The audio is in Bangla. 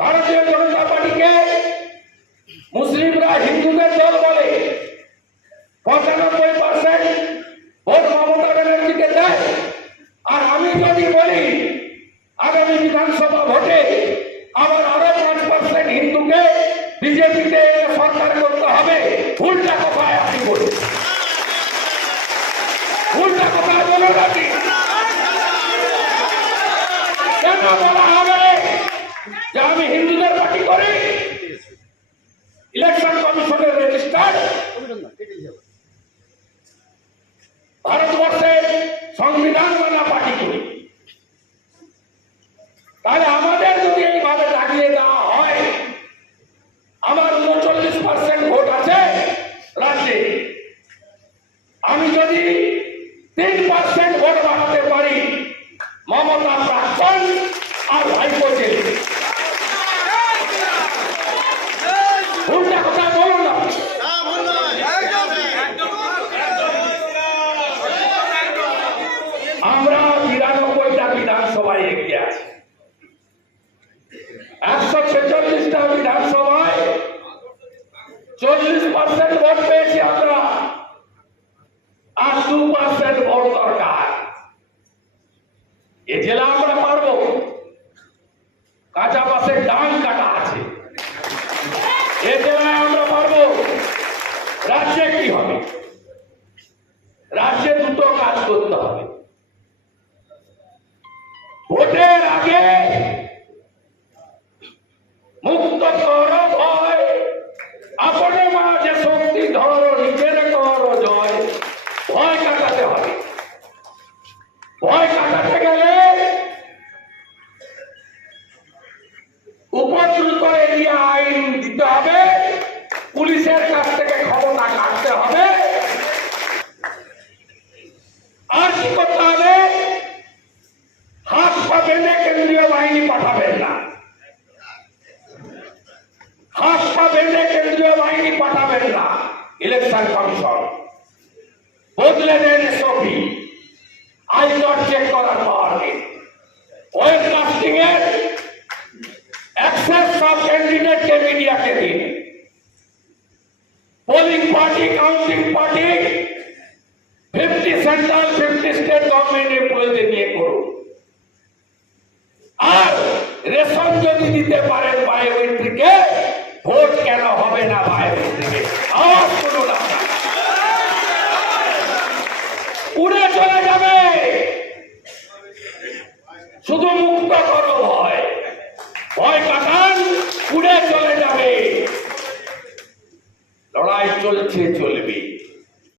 ভারতীয় জনতা পার্টিকে মুসলিমরা হিন্দুদের দল বলে। 95% ভোট মমতা ব্যানার্জিকে দেয়। আর আমি যদি বলি আগামী বিধানসভা ভোটে আবার আরো 5% হিন্দুকে বিজেপিতে সরকার করতে হবে, উল্টা কথায় আপনি বলুন, উল্টা কথায় বলুন আপনি। কেন বলা হবে যে আমি হিন্দুদের পার্টি করি? ইলেকশন কমিশনের রেজিস্টার ভারতবর্ষের সংবিধান মানা পার্টি করি। তাহলে আমাদের যদি এইভাবে দাঁড়িয়ে দেওয়া হয়, আমার 39% ভোট আছে রাজ্যে, আমি যদি 3% ভোট বাড়াতে পারি, মমতা প্রাক্তন আর ভাইপো জেলে। উল্টা কথা বলো না। আমরা 92টা বিধানসভায় এগিয়ে আছি। 146টা বিধানসভায় 40% ভোট পেয়েছি আমরা, আর 2% ভোট দরকার। এ জেলা আমরা পারবো। কাঁচা বাসের ডান কাটা আছে, এ জেলায় আমরা পারবো। রাজ্যে কি হবে? রাজ্যে দুটো কাজ করতে হবে। ভোটের আগে মুক্ত করো ভয়, আপনে মাঝে শক্তি ধরো, নিজের করো জয়। ভয় কাটাতে হবে। ভয় কাটাতে গেলে উপদ্রুত এরিয়া আইন দিতে হবে, পুলিশের কাছ থেকে ক্ষমতা কাটতে হবে। আর কি করতে হবে? হাত পা বেঁধে কেন্দ্রীয় বাহিনী পাঠাবেন না। হাত পা বেঁধে কেন্দ্রীয় বাহিনী পাঠাবেন না। ইলেকশন কমিশন বদলে দেন এসওপি। আইনট চেক করার পর ওয়েবকাস্টিং এর অ্যাক্সেস সব ক্যান্ডিডেটকে মিডিয়াকে দিন। Polling party, counting party 50 central 50 state government এমপ্লয়ীদের নিয়ে করুন। আর রেশন যদি দিতে পারেন বায়োমেট্রিকে, ভোট কেন হবে না বায়োমেট্রিকে? আওয়াজ করুন না। উড়ে চলে যাবে। শুধু মুক্ত করো ভয়, ভয় কাটান, উড়ে চলে যাবে। লড়াই চলছে, চলবে।